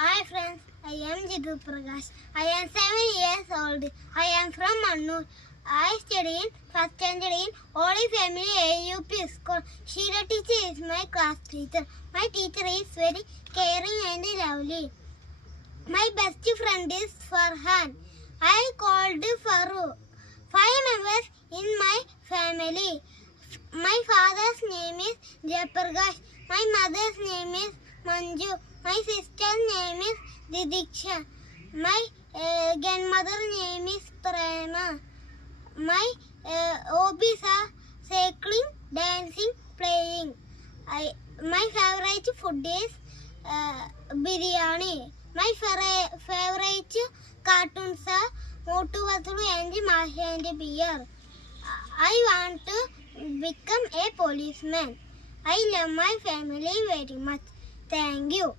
Hi friends, I am Jitu Prakash. I am 7 years old. I am from Mannur. I study in first standard in Holy Family AUP school. Sheila teacher is my class teacher. My teacher is very caring and lovely. My best friend is Farhan. I called Faru. 5 members in my family. My father's name is Jayaprakash. My mother's name is Manju. My sister's name is Didiksha. My grandmother's name is Prema. My hobbies are cycling, dancing, playing. My favorite food is biryani. My favorite cartoons are Motu Patlu and Masha and Bear. I want to become a policeman. I love my family very much. Thank you.